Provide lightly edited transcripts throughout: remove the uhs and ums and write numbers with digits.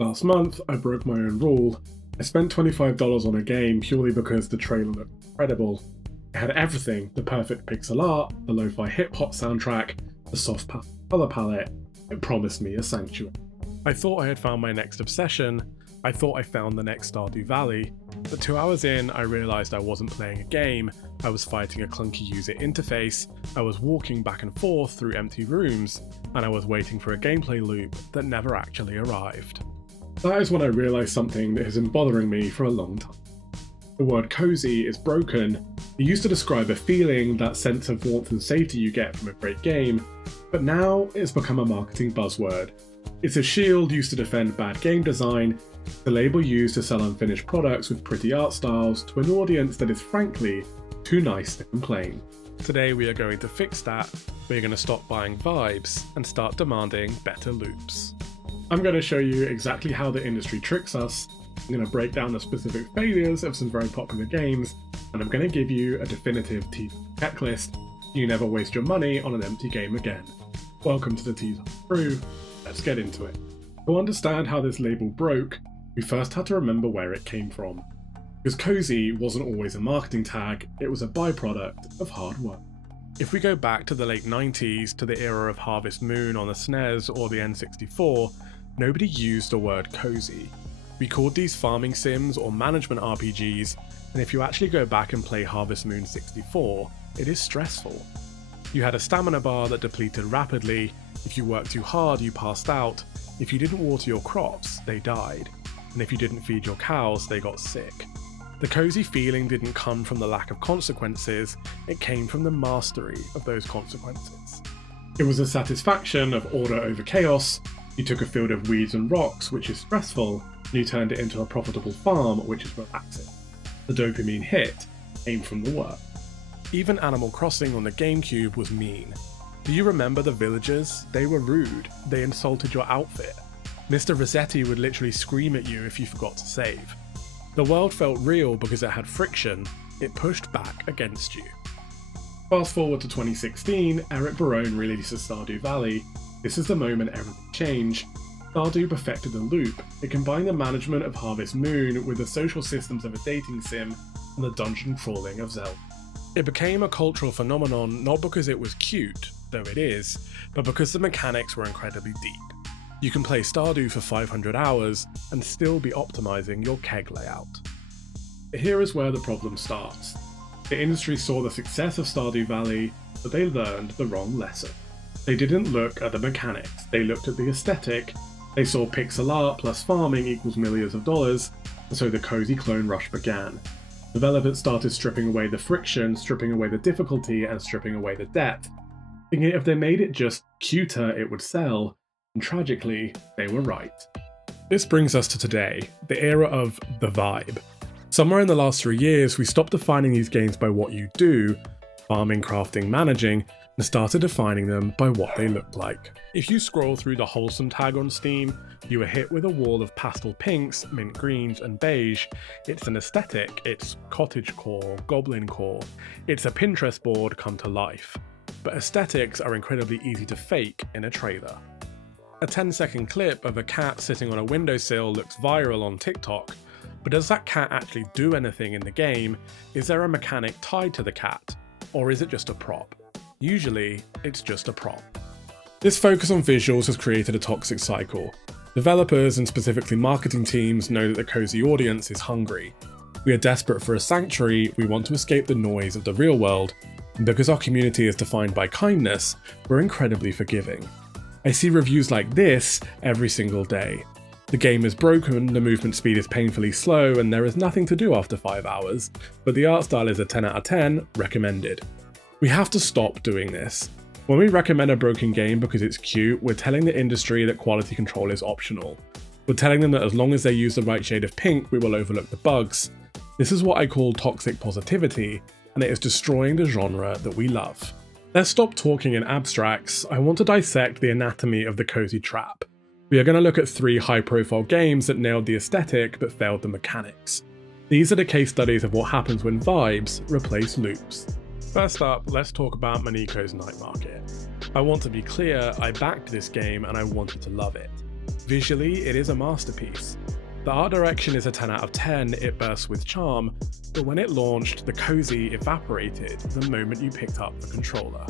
Last month, I broke my own rule. I spent $25 on a game purely because the trailer looked incredible. It had everything: the perfect pixel art, the lo-fi hip-hop soundtrack, the soft color palette. It promised me a sanctuary. I thought I had found my next obsession. I thought I found the next Stardew Valley. But 2 hours in, I realised I wasn't playing a game. I was fighting a clunky user interface, I was walking back and forth through empty rooms, and I was waiting for a gameplay loop that never actually arrived. That is when I realised something that has been bothering me for a long time. The word cozy is broken. It used to describe a feeling, that sense of warmth and safety you get from a great game, but now it's become a marketing buzzword. It's a shield used to defend bad game design, the label used to sell unfinished products with pretty art styles to an audience that is frankly too nice to complain. Today we are going to fix that. We're going to stop buying vibes and start demanding better loops. I'm going to show you exactly how the industry tricks us. I'm going to break down the specific failures of some very popular games, and I'm going to give you a definitive checklist so you never waste your money on an empty game again. Welcome to the Teaser Crew. Let's get into it. To understand how this label broke, we first had to remember where it came from. Because cozy wasn't always a marketing tag, it was a byproduct of hard work. If we go back to the late 90s, to the era of Harvest Moon on the SNES or the N64, nobody used the word cozy. We called these farming sims or management RPGs, and if you actually go back and play Harvest Moon 64, it is stressful. You had a stamina bar that depleted rapidly. If you worked too hard, you passed out. If you didn't water your crops, they died. And if you didn't feed your cows, they got sick. The cozy feeling didn't come from the lack of consequences, it came from the mastery of those consequences. It was a satisfaction of order over chaos. You took a field of weeds and rocks, which is stressful, and you turned it into a profitable farm, which is relaxing. The dopamine hit came from the work. Even Animal Crossing on the GameCube was mean. Do you remember the villagers? They were rude. They insulted your outfit. Mr. Rossetti would literally scream at you if you forgot to save. The world felt real because it had friction. It pushed back against you. Fast forward to 2016, Eric Barone releases Stardew Valley. This is the moment everything changed. Stardew perfected the loop. It combined the management of Harvest Moon with the social systems of a dating sim and the dungeon crawling of Zelda. It became a cultural phenomenon not because it was cute, though it is, but because the mechanics were incredibly deep. You can play Stardew for 500 hours and still be optimizing your keg layout. Here is where the problem starts. The industry saw the success of Stardew Valley, but they learned the wrong lesson. They didn't look at the mechanics, they looked at the aesthetic. They saw pixel art plus farming equals millions of dollars, and so the cozy clone rush began. Developers started stripping away the friction, stripping away the difficulty, and stripping away the depth, thinking if they made it just cuter it would sell, and tragically, they were right. This brings us to today, the era of the vibe. Somewhere in the last 3 years, we stopped defining these games by what you do, farming, crafting, managing, and started defining them by what they look like. If you scroll through the wholesome tag on Steam, you are hit with a wall of pastel pinks, mint greens, and beige. It's an aesthetic, it's cottagecore, goblincore, it's a Pinterest board come to life. But aesthetics are incredibly easy to fake in a trailer. A 10-second clip of a cat sitting on a windowsill looks viral on TikTok, but does that cat actually do anything in the game? Is there a mechanic tied to the cat? Or is it just a prop? Usually, it's just a prop. This focus on visuals has created a toxic cycle. Developers, and specifically marketing teams, know that the cozy audience is hungry. We are desperate for a sanctuary, we want to escape the noise of the real world, and because our community is defined by kindness, we're incredibly forgiving. I see reviews like this every single day. The game is broken, the movement speed is painfully slow, and there is nothing to do after 5 hours, but the art style is a 10 out of 10, recommended. We have to stop doing this. When we recommend a broken game because it's cute, we're telling the industry that quality control is optional. We're telling them that as long as they use the right shade of pink, we will overlook the bugs. This is what I call toxic positivity, and it is destroying the genre that we love. Let's stop talking in abstracts. I want to dissect the anatomy of the cozy trap. We are going to look at 3 high-profile games that nailed the aesthetic but failed the mechanics. These are the case studies of what happens when vibes replace loops. First up, let's talk about Moniko's Night Market. I want to be clear, I backed this game and I wanted to love it. Visually, it is a masterpiece. The art direction is a 10 out of 10, it bursts with charm, but when it launched, the Cosy evaporated the moment you picked up the controller.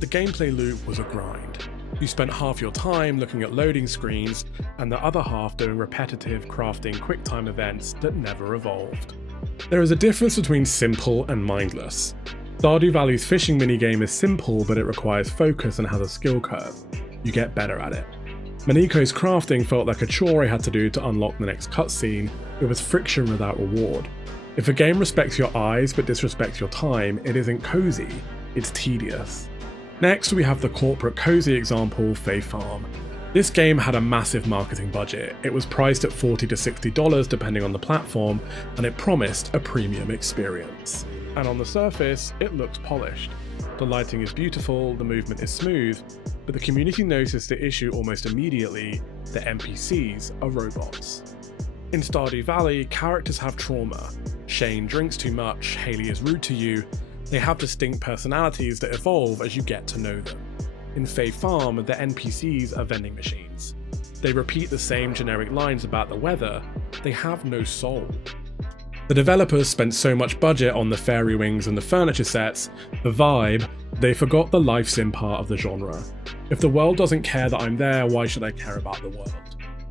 The gameplay loop was a grind. You spent half your time looking at loading screens, and the other half doing repetitive crafting QuickTime events that never evolved. There is a difference between simple and mindless. Stardew Valley's fishing minigame is simple, but it requires focus and has a skill curve. You get better at it. Maniko's crafting felt like a chore I had to do to unlock the next cutscene. It was friction without reward. If a game respects your eyes but disrespects your time, it isn't cozy, it's tedious. Next, we have the corporate cozy example, Fae Farm. This game had a massive marketing budget. It was priced at $40 to $60 depending on the platform, and it promised a premium experience. And on the surface, it looks polished. The lighting is beautiful, the movement is smooth, but the community noticed the issue almost immediately: the NPCs are robots. In Stardew Valley, characters have trauma. Shane drinks too much, Haley is rude to you. They have distinct personalities that evolve as you get to know them. In Fae Farm, the NPCs are vending machines. They repeat the same generic lines about the weather. They have no soul. The developers spent so much budget on the fairy wings and the furniture sets, the vibe, they forgot the life sim part of the genre. If the world doesn't care that I'm there, why should I care about the world?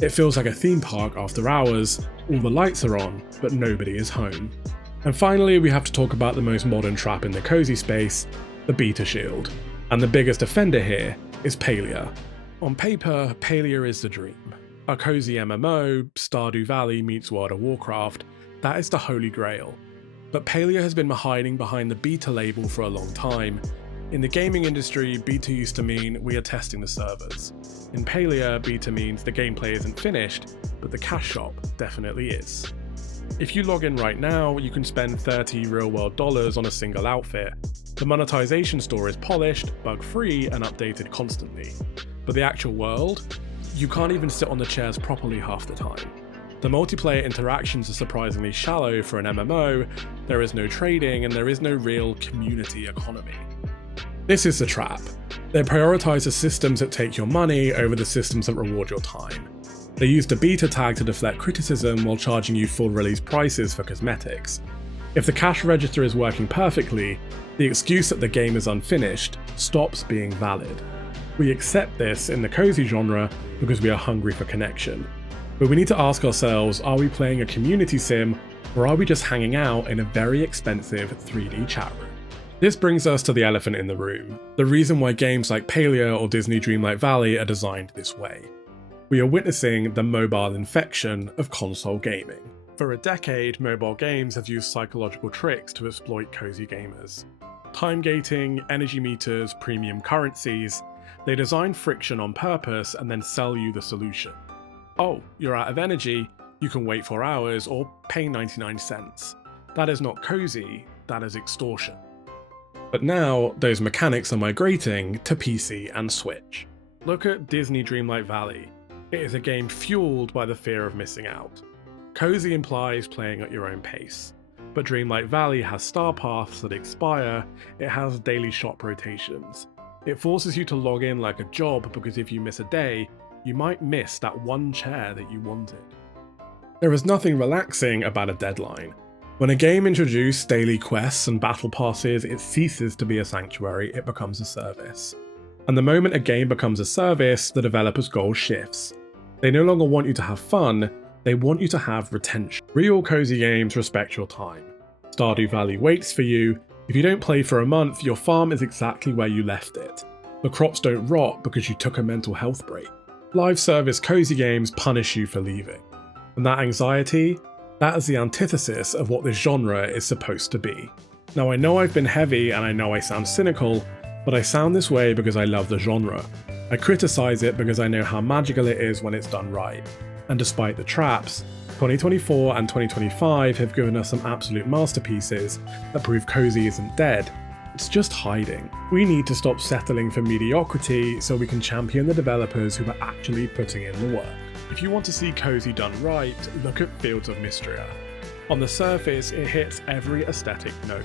It feels like a theme park after hours, all the lights are on, but nobody is home. And finally, we have to talk about the most modern trap in the cozy space, the beta shield. And the biggest offender here is Palia. On paper, Palia is the dream. A cozy MMO, Stardew Valley meets World of Warcraft, that is the holy grail. But Palia has been hiding behind the beta label for a long time. In the gaming industry, beta used to mean we are testing the servers. In Palia, beta means the gameplay isn't finished, but the cash shop definitely is. If you log in right now, you can spend $30 real-world dollars on a single outfit. The monetization store is polished, bug-free, and updated constantly. But the actual world? You can't even sit on the chairs properly half the time. The multiplayer interactions are surprisingly shallow for an MMO, there is no trading, and there is no real community economy. This is the trap. They prioritise the systems that take your money over the systems that reward your time. They use the beta tag to deflect criticism while charging you full release prices for cosmetics. If the cash register is working perfectly, the excuse that the game is unfinished stops being valid. We accept this in the cozy genre because we are hungry for connection. But we need to ask ourselves, are we playing a community sim, or are we just hanging out in a very expensive 3D chat room? This brings us to the elephant in the room, the reason why games like Palia or Disney Dreamlight Valley are designed this way. We are witnessing the mobile infection of console gaming. For a decade, mobile games have used psychological tricks to exploit cozy gamers. Time gating, energy meters, premium currencies, they design friction on purpose and then sell you the solution. Oh, you're out of energy, you can wait 4 hours or pay 99 cents. That is not cozy, that is extortion. But now, those mechanics are migrating to PC and Switch. Look at Disney Dreamlight Valley. It is a game fueled by the fear of missing out. Cozy implies playing at your own pace. But Dreamlight Valley has star paths that expire, it has daily shop rotations. It forces you to log in like a job because if you miss a day, you might miss that one chair that you wanted. There is nothing relaxing about a deadline. When a game introduces daily quests and battle passes, it ceases to be a sanctuary, it becomes a service. And the moment a game becomes a service, the developer's goal shifts. They no longer want you to have fun, they want you to have retention. Real cozy games respect your time. Stardew Valley waits for you. If you don't play for a month, your farm is exactly where you left it. The crops don't rot because you took a mental health break. Live service cozy games punish you for leaving. And that anxiety, that is the antithesis of what this genre is supposed to be. Now I know I've been heavy and I know I sound cynical, but I sound this way because I love the genre. I criticize it because I know how magical it is when it's done right. And despite the traps, 2024 and 2025 have given us some absolute masterpieces that prove cozy isn't dead, it's just hiding. We need to stop settling for mediocrity so we can champion the developers who are actually putting in the work. If you want to see cozy done right, look at Fields of Mistria. On the surface, it hits every aesthetic note.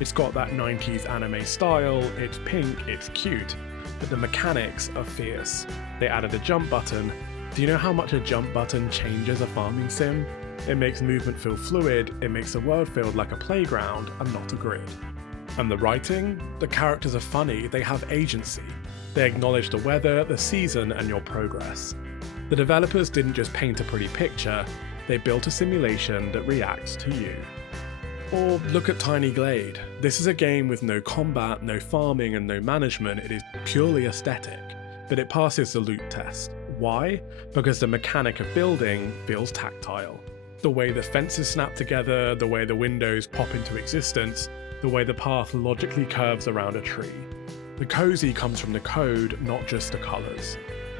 It's got that 90s anime style, it's pink, it's cute, but the mechanics are fierce. They added a jump button, Do you know how much a jump button changes a farming sim? It makes movement feel fluid, it makes the world feel like a playground and not a grid. And the writing? The characters are funny, they have agency. They acknowledge the weather, the season, and your progress. The developers didn't just paint a pretty picture, they built a simulation that reacts to you. Or look at Tiny Glade. This is a game with no combat, no farming, and no management. It is purely aesthetic, but it passes the loot test. Why? Because the mechanic of building feels tactile. The way the fences snap together, the way the windows pop into existence, the way the path logically curves around a tree. The cozy comes from the code, not just the colours.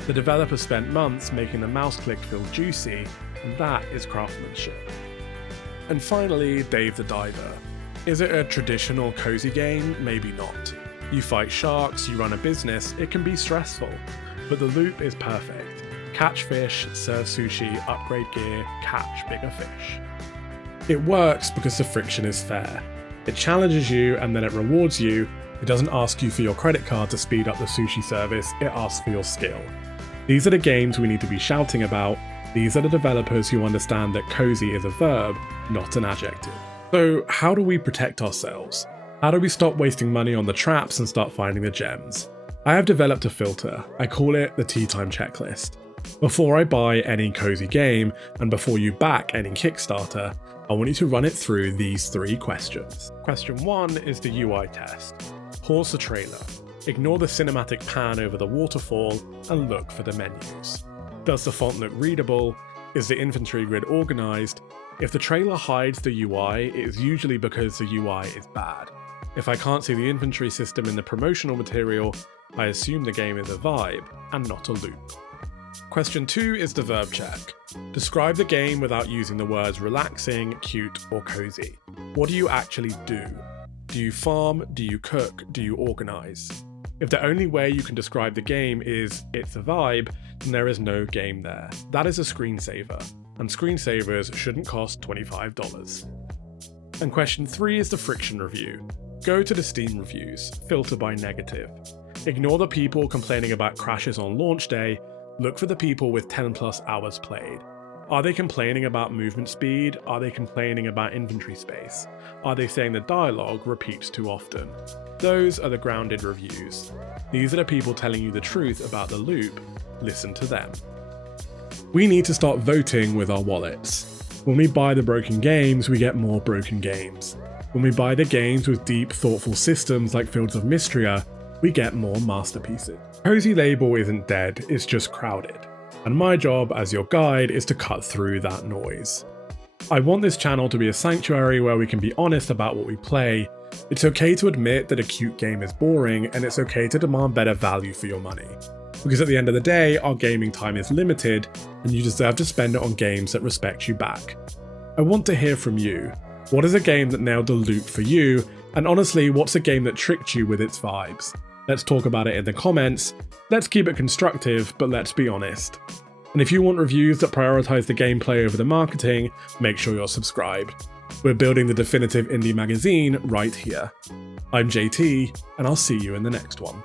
The developer spent months making the mouse click feel juicy, and that is craftsmanship. And finally, Dave the Diver. Is it a traditional cozy game? Maybe not. You fight sharks, you run a business, it can be stressful. But the loop is perfect. Catch fish, serve sushi, upgrade gear, catch bigger fish. It works because the friction is fair. It challenges you and then it rewards you. It doesn't ask you for your credit card to speed up the sushi service, it asks for your skill. These are the games we need to be shouting about. These are the developers who understand that cozy is a verb, not an adjective. So how do we protect ourselves? How do we stop wasting money on the traps and start finding the gems? I have developed a filter. I call it the tea time checklist. Before I buy any cozy game, and before you back any Kickstarter, I want you to run it through these 3 questions. Question 1 is the UI test. Pause the trailer. Ignore the cinematic pan over the waterfall and look for the menus. Does the font look readable? Is the inventory grid organized? If the trailer hides the UI, it is usually because the UI is bad. If I can't see the inventory system in the promotional material, I assume the game is a vibe and not a loop. Question 2 is the verb check. Describe the game without using the words relaxing, cute, or cozy. What do you actually do? Do you farm? Do you cook? Do you organize? If the only way you can describe the game is it's a vibe, then there is no game there. That is a screensaver, and screensavers shouldn't cost $25. And question 3 is the friction review. Go to the Steam reviews, filter by negative. Ignore the people complaining about crashes on launch day, look for the people with 10+ hours played. Are they complaining about movement speed? Are they complaining about inventory space? Are they saying the dialogue repeats too often? Those are the grounded reviews. These are the people telling you the truth about the loop. Listen to them. We need to start voting with our wallets. When we buy the broken games, we get more broken games. When we buy the games with deep, thoughtful systems like Fields of Mistria, we get more masterpieces. Cozy label isn't dead, it's just crowded. And my job as your guide is to cut through that noise. I want this channel to be a sanctuary where we can be honest about what we play. It's okay to admit that a cute game is boring, and it's okay to demand better value for your money. Because at the end of the day, our gaming time is limited, and you deserve to spend it on games that respect you back. I want to hear from you. What is a game that nailed the loop for you? And honestly, what's a game that tricked you with its vibes? Let's talk about it in the comments. Let's keep it constructive, but let's be honest. And if you want reviews that prioritize the gameplay over the marketing, make sure you're subscribed. We're building the definitive indie magazine right here. I'm JT, and I'll see you in the next one.